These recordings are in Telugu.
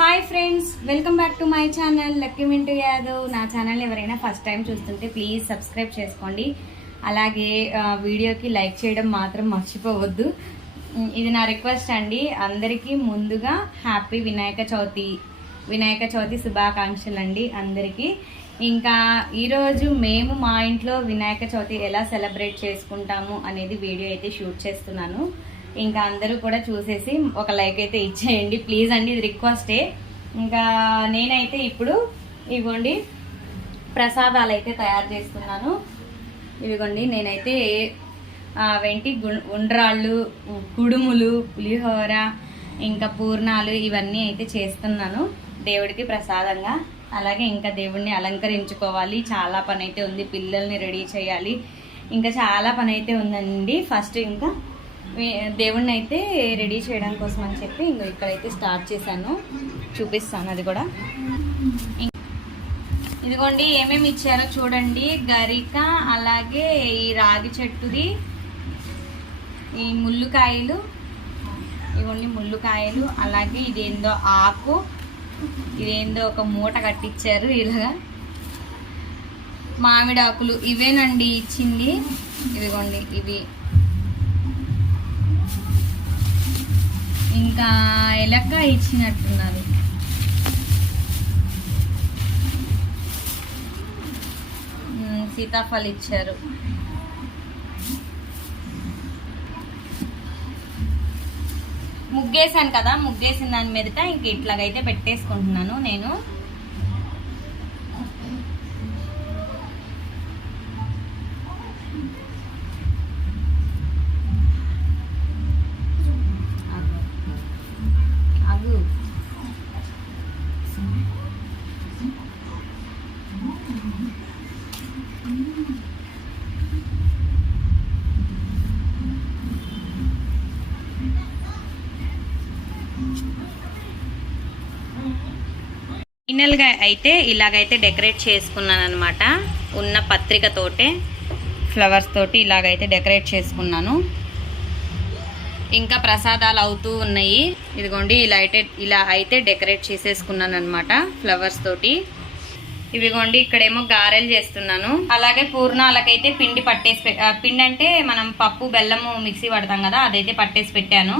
Hi friends welcome back to my channel lucky Mintu Yadav నా ఛానల్ ఎవరైనా ఫస్ట్ టైం చూస్తుంటే ప్లీజ్ సబ్స్క్రైబ్ చేసుకోండి. అలాగే వీడియోకి లైక్ చేయడం మాత్రం మర్చిపోవద్దు. ఇది నా రిక్వెస్ట్ అండి. అందరికీ ముందుగా హ్యాపీ వినాయక చవితి వినాయక చవితి శుభాకాంక్షలు అండి అందరికీ. ఇంకా ఈరోజు మేము మా ఇంట్లో వినాయక చవితి ఎలా సెలబ్రేట్ చేసుకుంటాము అనేది వీడియో అయితే షూట్ చేస్తున్నాను. ఇంకా అందరూ కూడా చూసేసి ఒక లైక్ అయితే ఇచ్చేయండి. ప్లీజ్ అండి ఇది రిక్వెస్టే. ఇంకా నేనైతే ఇప్పుడు ఇవ్వండి ప్రసాదాలు అయితే తయారు చేస్తున్నాను. ఇదిగోండి నేనైతే వెంటి ఉండ్రాళ్ళు కుడుములు పులిహోర ఇంకా పూర్ణాలు ఇవన్నీ అయితే చేస్తున్నాను. దేవుడికి ప్రసాదంగా. అలాగే ఇంకా దేవుడిని అలంకరించుకోవాలి. చాలా పని అయితే ఉంది. పిల్లల్ని రెడీ చేయాలి. ఇంకా చాలా పని అయితే ఉందండి. ఫస్ట్ ఇంకా దేవుణ్ణి అయితే రెడీ చేయడం కోసం అని చెప్పి ఇంకా ఇక్కడైతే స్టార్ట్ చేశాను. చూపిస్తాను అది కూడా. ఇదిగోండి ఏమేమి ఇచ్చారో చూడండి. గరిక అలాగే ఈ రాగి చెట్టుది ఈ ముళ్ళుకాయలు ఇవన్నీ ముళ్ళుకాయలు అలాగే ఇదేందో ఆకు ఇదేందో ఒక మూట కట్టించారు ఇలాగా. మామిడి ఆకులు ఇవేనండి ఇచ్చింది. ఇదిగోండి ఇవి. ఇంకా ఎలక్క ఇచ్చినట్టున్నారు సీతాఫలం సీతాఫల్ ఇచ్చారు. ముగ్గేసాను కదా ముగ్గేసిన దాని మీదట ఇంక ఇట్లాగైతే పెట్టేసుకుంటున్నాను నేను. ఫైనల్గా అయితే ఇలాగైతే డెకరేట్ చేసుకున్నాను అనమాట ఉన్న పత్రికతోటే ఫ్లవర్స్ తోటి ఇలాగైతే డెకరేట్ చేసుకున్నాను. ఇంకా ప్రసాదాలు అవుతూ ఉన్నాయి. ఇదిగోండి ఇలా అయితే ఇలా అయితే డెకరేట్ చేసేసుకున్నాను అనమాట ఫ్లవర్స్ తోటి. ఇవిగోండి ఇక్కడేమో గారెలు చేస్తున్నాను. అలాగే పూర్ణాలకైతే పిండి పట్టేసి పిండి అంటే మనం పప్పు బెల్లము మిక్సీ పడతాం కదా అదైతే పట్టేసి పెట్టాను.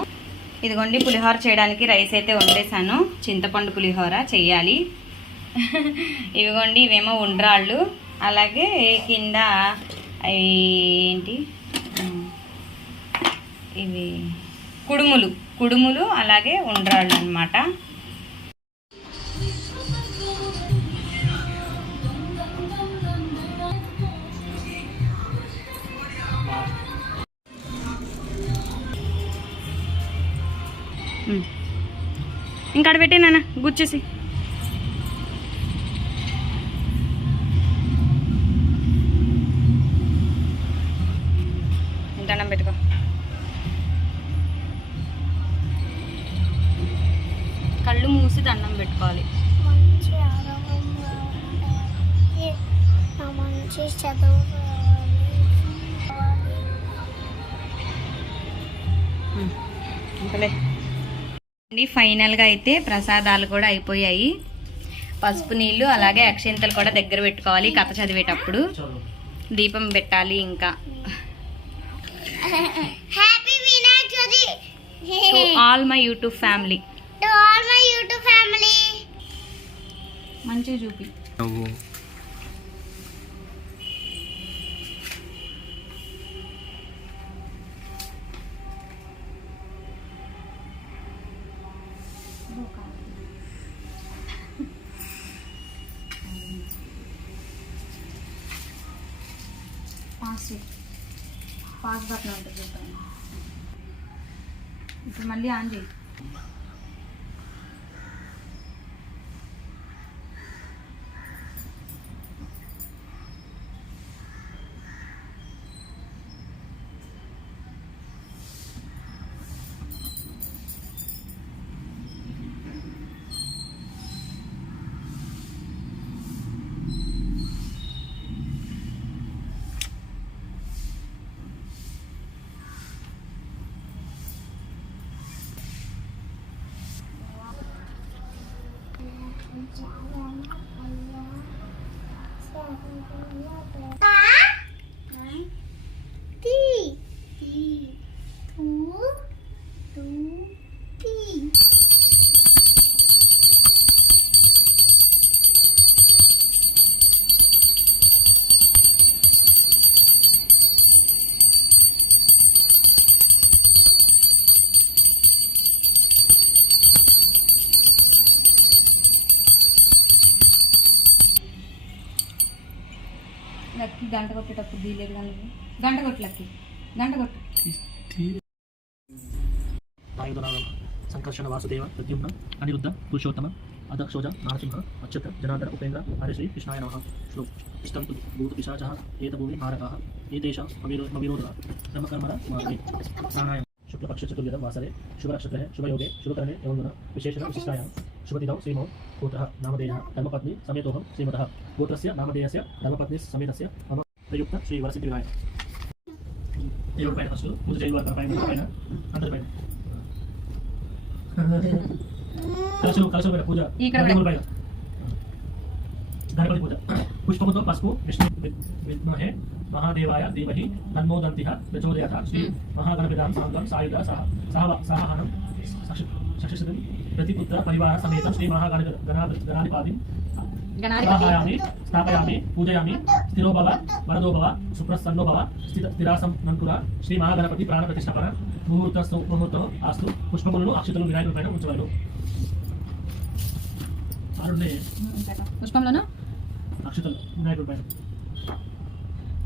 ఇదిగోండి పులిహోర చేయడానికి రైస్ అయితే వండేసాను చింతపండు పులిహోర చెయ్యాలి. ఇవిగోండి ఇవేమో ఉండ్రాళ్ళు. అలాగే కింద ఏంటి? ఇవి కుడుములు. కుడుములు అలాగే ఉండ్రాళ్ళు అనమాట ఇంకా అక్కడ పెట్టే నాన్న గుచ్చేసి. దండం పెట్టుకో. కళ్ళు మూసి దండం పెట్టుకోవాలి. చదువు అండి ఫైనల్గా అయితే ప్రసాదాలు కూడా అయిపోయాయి. పసుపు నీళ్ళు అలాగే అక్షింతలు కూడా దగ్గర పెట్టుకోవాలి కథ చదివేటప్పుడు. దీపం పెట్టాలి ఇంకా. Happy Vinayaka Chavithi to all my YouTube family to all my YouTube family మంచిగా చూపి. పాస్ చేయి. పాస్ బటన్ ఉంటుంది చూడండి ఇప్పుడు మళ్ళీ ఆన్ చేయి Bye. గంట కొట్టేటప్పుడు తీయలేదు కానీ గంట కొట్టు లక్కి గంట కొట్టు ఆయుధనాగం సంకర్షణ వాసుదేవ ప్రద్యుమ్న అనిరుద్ధ పురుషోత్తమ అధక్షోజ నారసింహ అచ్యుత జనార్దన ఉపేంద్ర హరిశ్రీ కృష్ణాయ నమ శ్లో ఇష్టం తు భూత పిశాచ ఏతభూమి మారకా ఏతేషాం అవిరో అవిరోధ బ్రహ్మకర్మణ మార్గే ప్రాణాయామ శుక్లపక్ష చతుర్విధ వాసరే శుభనక్షత్రే శుభయోగే శుభకరణే యౌగుణ విశేషణ విశిష్టాయాం शुभतिथौ श्रीमो गोत्रः नामधेय धर्मपत्नी समेतोऽहं श्रीमतः। गोत्रस्य नामधेयस्य नामधेय से धर्मपत्नी समेत దేవుడి పైన ఫస్ట్ ముందు దేవుడి पूजा। పైన అందరి పైన కలశం కలశం మహాదేవాయ ధీమహి తన్మోదంతి ప్రచోదయత. శ్రీ మహాగణపిదాం సాంగం సాయుధ సహ సహ సహనం సక్షితం ప్రతిపుత్ర పరివార సమేత శ్రీ మహాగణ గణా గణాధిపాది గణాధిపతి. స్థాపయామి పూజయామి స్థిరో భవ వరదో భవ సుప్రసన్నో భవ స్థిత స్థిరాసం నంకుర శ్రీ మహాగణపతి ప్రాణ ప్రతిష్టాపన ముహూర్త ముహూర్తం ఆస్తు పుష్పములను అక్షతలు వినాయకుడి పైన ఉంచగలరు ఆరుండే పుష్పంలోను అక్షతలు వినాయకుడి పైన.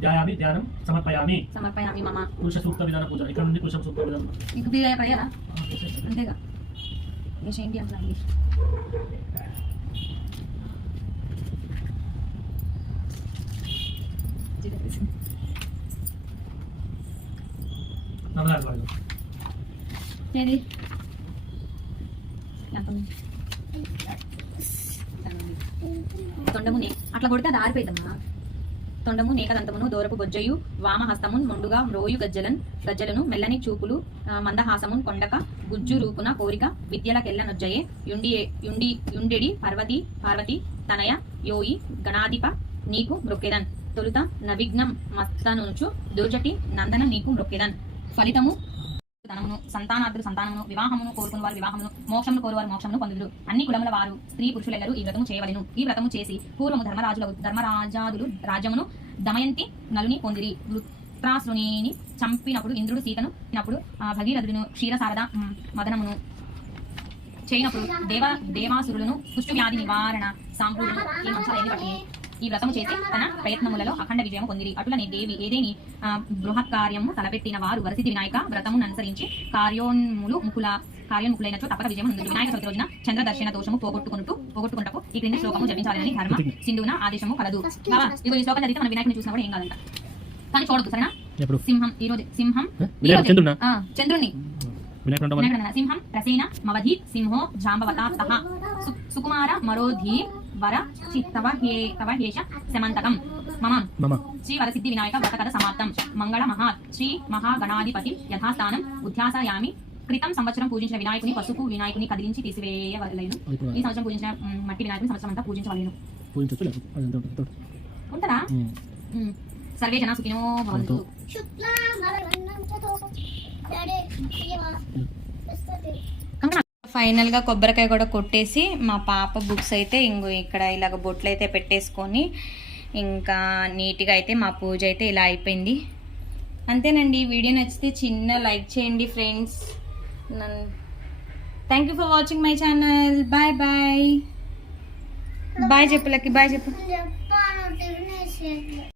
ధ్యాయామి ధ్యానం సమర్పయామి సమర్పయామి మమ పురుష సూక్త విధాన పూజ ఇక్కడ నుండి పురుష సూక్త విధానం నీకు బిర్యానీ పడేయాలా అంతేగా నమలాడు వాడు ఏది అట్లా కొడితే అది ఆరిపోయిందమ్మా తొండము నేకదంతమును దూరపు గొజ్జయు వామహస్తమున్ మొండుగా మ్రోయు గజ్జలన్ గజ్జలను మెల్లని చూపులు మందహాసమున్ కొండక గుజ్జు రూపున కోరిక విద్యలకెల్ల నొజ్జయే యుండి యుండి యుండెడి పార్వతి పార్వతి తనయ యోయి గణాధిప నీకు మృక్కెదన్ తొలుత నవిఘ్నం మస్తనుచు దుర్జటి నందన నీకు మృక్కెదన్ ఫలితము ధనమును సంతానార్థులు సంతానమును వివాహమును కోరుకున్న వారు వివాహమును మోక్షమును కోరువారు మోక్షమును పొందుదురు. అన్ని కులముల వారు స్త్రీ పురుషులెల్లరూ ఈ వ్రతము చేయవలెను. ఈ వ్రతము చేసి పూర్వము ధర్మరాజుల ధర్మరాజాదులు రాజ్యమును దమయంతి నలుని పొందిరి. వృత్రాసుని చంపినప్పుడు ఇంద్రుడు సీతను చిన్నప్పుడు భగీరథుడును క్షీరసారద మదనమును చేయనప్పుడు దేవ దేవాసురులను కుష్టు వ్యాధి నివారణ సాంప్రదాయం ఈ ఈ వ్రతము చేసి తన ప్రయత్నములలో అఖండ విజయము పొందిరి. అటులనే దేవి ఏదేని ఆ, బృహత్ కార్యము తలపెట్టిన వారు వరసిద్ధి వినాయక వ్రతమును అనుసరించి కార్యోన్ములు ముకుల కార్యోన్ముకులైనచో తప్పక విజయం ఉంది వినాయక చవితి రోజున చంద్ర దర్శన దోషము పోగొట్టుకుంటూ పోగొట్టుకుంటూ ఈ క్రింది శ్లోకము జపించాలని ధర్మ సింధువున ఆదేశము కలదు ఇదిగో ఈ శ్లోకం చదివితే మన వినాయకుని చూసినా కూడా ఏం కాదంట. కానీ చూడదు సరేనా? సింహం ఈ రోజు సింహం. చంద్రునా? సింహం రసేన మవధి సింహో జాంబవతా సుకుమార మరోధీ వర చిత్తవ హే తవ హేష శమంతకం మమ. మమ. శ్రీ వరసిద్ధి వినాయక వ్రతకథ సమాప్తం. మంగళ మహా శ్రీ మహాగణాధిపతి యథాస్థానం ఉధ్యాసయామి క్రితం సంవత్సరం పూజించిన వినాయకుని పసుపు వినాయకుని కదిలించి తీసివేయవలేను. ఈ సంవత్సరం పూజించిన మట్టి వినాయకుని సంవత్సరం అంతా పూజించవలేను. ఉంటుంది. సర్వే జన సుఖినో భవంతు. శుక్లాంబరధరం ఫైనల్గా కొబ్బరికాయ కూడా కొట్టేసి మా పాప బుక్స్ అయితే ఇంకో ఇక్కడ ఇలాగ బొట్లు అయితే పెట్టేసుకొని ఇంకా నీట్గా అయితే మా పూజ అయితే ఇలా అయిపోయింది. అంతేనండి వీడియో నచ్చితే చిన్న లైక్ చేయండి friends. Thank you for watching my channel. Bye bye. Bye చెప్పులకి bye చెప్పు.